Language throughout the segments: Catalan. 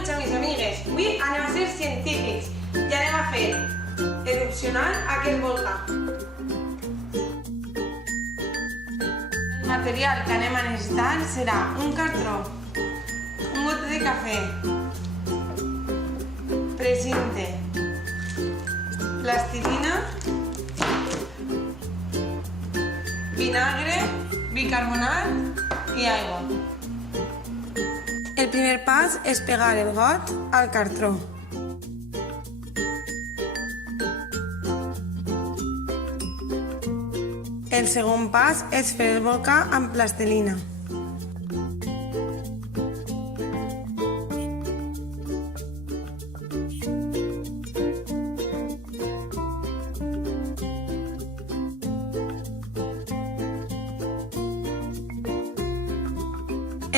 Benvinguts, amics i amigues. Avui anem a ser científics i anem a fer erupcionar aquest volcà. El material que anem a necessitar serà un cartró, un got de cafè, precinte, plastilina, vinagre, bicarbonat i aigua. El primer pas és pegar el got al cartró. El segon pas és fer el volcà amb plastilina.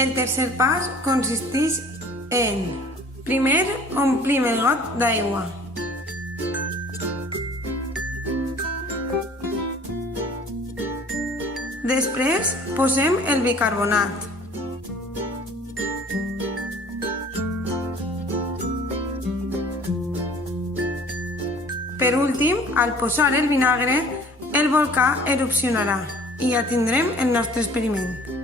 El tercer pas consisteix en: primer, omplim el got d'aigua. Després, posem el bicarbonat. Per últim, al posar el vinagre, el volcà erupcionarà i ja tindrem el nostre experiment.